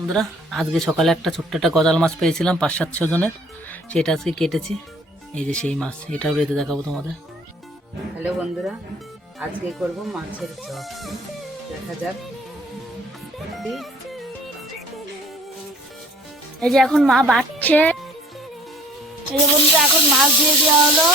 বন্ধুরা আজকে সকালে একটা ছোট্ট একটা গজাল মাছ পেয়েছিলাম পাঁচ সাতশো জনের। সেটা আজকে কেটেছি। এই যে সেই মাছ এটাও রেতে দেখাবো তোমাদের। হ্যালো বন্ধুরা আজকে করব মাছের চপ। দেখা যাক। এই যে এখন মা বাড়ছে। এই যে বন্ধুরা এখন মাছ দিয়ে দেওয়া হলো।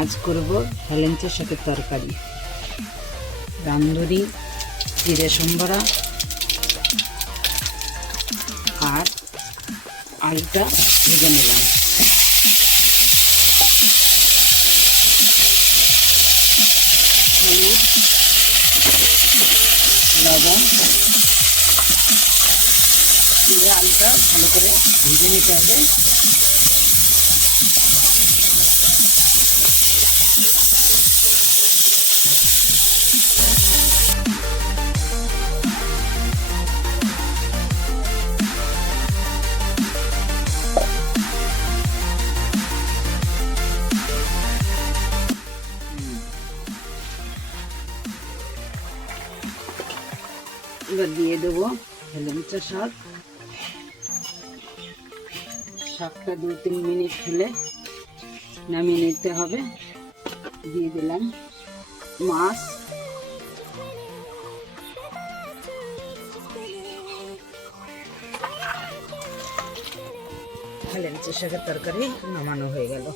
আজ করব হেলেঞ্চের সাথে তরকারি। রামদুরি জিরে সম্বরা, আর আলুটা ভেজে নিলাম। হলুদ আলুটা ভালো করে ভেজে নিতে হবে। এবার দিয়ে দেবো হেলেঞ্চা শাক। শাকটা দু তিন মিনিট হলে নামিয়ে নিতে হবে। দিয়ে দিলাম মাছ। হেলেঞ্চা শাকের তরকারি নামানো হয়ে গেল।